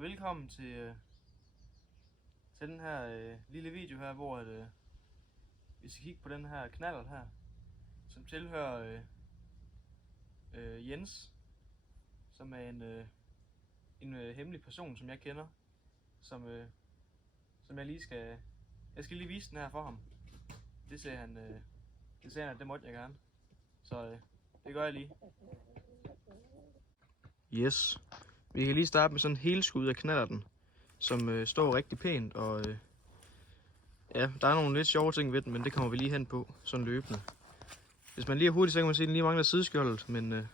Og velkommen til den her lille video her, hvor vi skal kigge på den her knallert her, som tilhører Jens, som er en hemmelig person, som jeg kender, som jeg lige skal... Jeg skal lige vise den her for ham. Det sagde han, at det måtte jeg gerne. Så det gør jeg lige. Yes. Vi kan lige starte med sådan en helskud af knallerten, som står rigtig pænt, og ja, der er nogle lidt sjove ting ved den, men det kommer vi lige hen på, sådan løbende. Hvis man lige er hurtigt, så kan man se, at den lige mangler sideskjoldet, men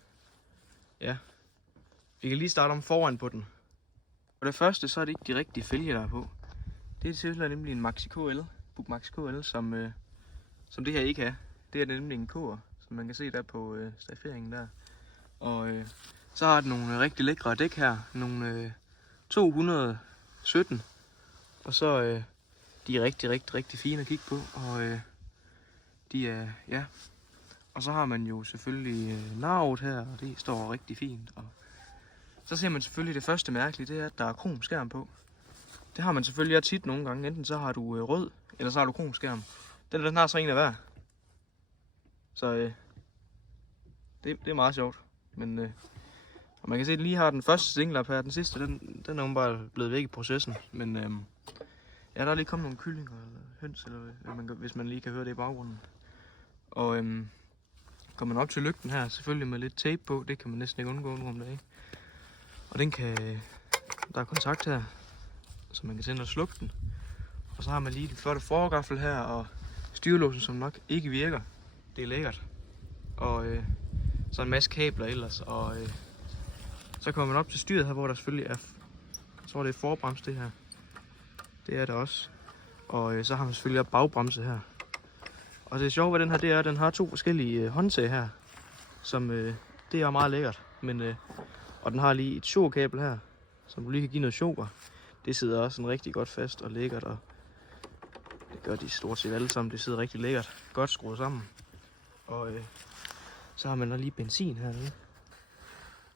ja. Vi kan lige starte om foran på den. Og det første, så er det ikke de rigtige fælge, der er på. Det er tilfælde nemlig en Maxi KL, Buk Maxi KL, som det her ikke er. Det er nemlig en K'er, som man kan se der på stafferingen der. Og så har den nogle rigtig lækre dæk her, nogle 217, og så de er rigtig fine at kigge på, og de er, ja, og så har man jo selvfølgelig navet her, og det står rigtig fint, og så ser man selvfølgelig det første mærkelige, det er, at der er kromskærm på. Det har man selvfølgelig tit nogle gange, enten så har du rød, eller så har du kromskærm. Den har så en af hver, så det er meget sjovt, men og man kan se, at lige har den første singlap her, den sidste, den er bare blevet væk i processen. Men ja, der er lige kommet nogle kyllinger eller høns, eller hvis man lige kan høre det i baggrunden. Og kommer man op til lygten her, selvfølgelig med lidt tape på, det kan man næsten ikke undgå nu om dagen. Og den kan, der er kontakt her, så man kan tænde og slukke den. Og så har man lige den flotte forgaffel her, og styrlåsen, som nok ikke virker. Det er lækkert. Og så en masse kabler ellers, og så kommer man op til styret her, hvor der selvfølgelig er, jeg tror det er forbrems det her. Det er det også. Og så har man selvfølgelig også bagbremse her. Og det sjove ved den her, det er, at den har to forskellige håndtag her, som det er meget lækkert. Men, og den har lige et showkabel her, som du lige kan give noget choker. Det sidder også sådan rigtig godt fast og lækkert, og det gør de stort set alle sammen. Det sidder rigtig lækkert, godt skruet sammen. Og så har man der lige benzin hernede.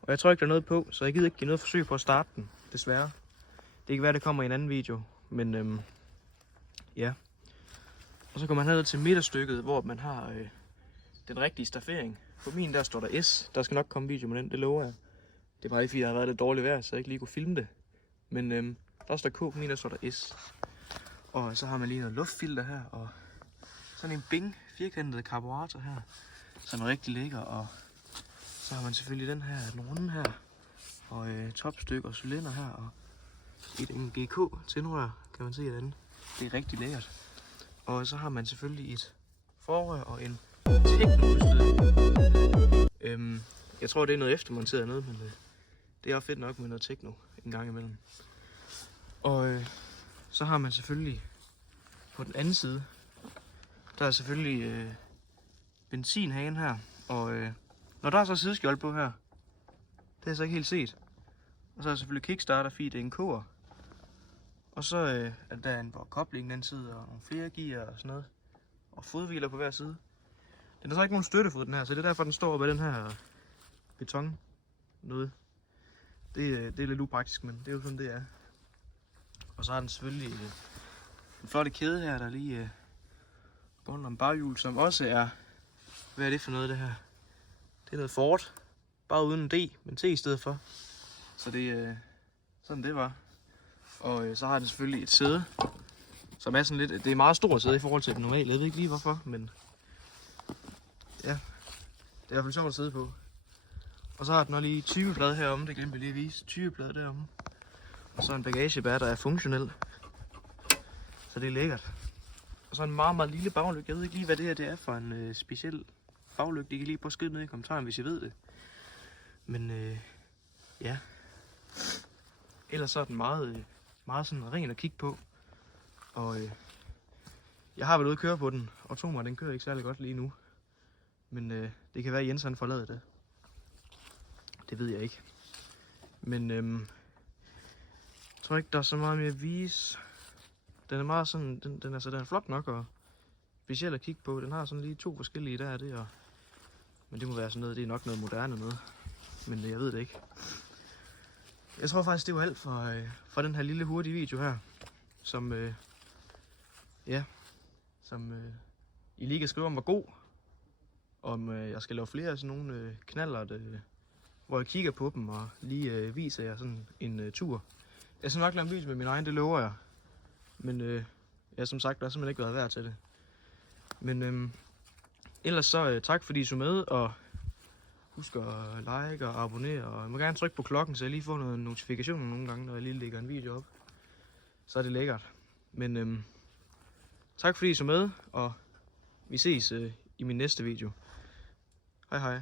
Og jeg tror ikke, der er noget på, så jeg gider ikke give noget forsøg på at starte den, desværre. Det kan være, det kommer i en anden video, men ja. Og så kommer man ned til midterstykket, hvor man har den rigtige staffering. På min der står der S, der skal nok komme video med den, det lover jeg. Det er bare lige fordi, der har været lidt dårligt vejr, så jeg ikke lige kunne filme det. Men der står K, på min der står der S. Og så har man lige noget luftfilter her, og sådan en Bing firkantet karburator her, som er rigtig lækker, og så har man selvfølgelig den her, den runde her, og topstykke og cylinder her, og et MGK tændrør, kan man se den. Det er rigtig lækkert. Og så har man selvfølgelig et forrør og en techno-udstødning. Jeg tror, det er noget eftermonteret noget, men det er også fedt nok med noget techno en gang imellem. Og så har man selvfølgelig på den anden side, der er selvfølgelig benzinhagen her, og når der er så sideskjold på her, det har jeg så ikke helt set. Og så er der selvfølgelig kickstarter, fordi det er en K'er. Og så er der en kobling den side, og nogle flere gear og sådan noget. Og fodhviler på hver side. Den har så ikke nogen støttefod den her, så det er derfor den står ved den her beton noget. Det er lidt upraktisk, men det er jo sådan det er. Og så har den selvfølgelig en flotte kæde her, der lige går om baghjul, som også er... Hvad er det for noget det her? Det er noget Ford, bare uden en D, men T i stedet for. Så det sådan det var. Og så har den selvfølgelig et sæde, som er sådan lidt, det er meget stort sæde i forhold til det normale. Jeg ved ikke lige hvorfor, men ja, det er i hvert fald sjovt at sidde på. Og så har den også lige 20-plade heromme, det glemte jeg lige at vise, 20-plade deromme. Og så en bagagebær, der er funktionel. Så det er lækkert. Og så en meget lille baglygte. Jeg ved ikke lige, hvad det her det er for en speciel baglygte. I kan lige prøve at skrive ned i kommentaren, hvis I ved det. Men ja. Ellers så er den meget sådan ren at kigge på. Og jeg har været ude at køre på den, og tog mig, den kører ikke særlig godt lige nu. Men det kan være, at Jens han forlader det. Det ved jeg ikke. Men jeg tror ikke, der er så meget mere at vise. Den er meget sådan, den er flot nok og speciel at kigge på. Den har sådan lige to forskellige der, det og men det må være sådan noget, det er nok noget moderne noget. Men jeg ved det ikke. jeg tror faktisk, det var alt for den her lille hurtige video her. Som, I lige kan skrive om, hvor god. Om jeg skal lave flere af sådan nogle knaller, hvor jeg kigger på dem og lige viser jer sådan en tur. Jeg skal nok lave en video med min egen, det lover jeg. Men som sagt, der har simpelthen ikke været værd til det. Men ellers så tak fordi I så med, og husk at like og abonnere. Og jeg må gerne trykke på klokken, så jeg lige får noget notifikationer nogle gange, når jeg lige lægger en video op. Så er det lækkert. Men tak fordi I så med, og vi ses i min næste video. Hej hej.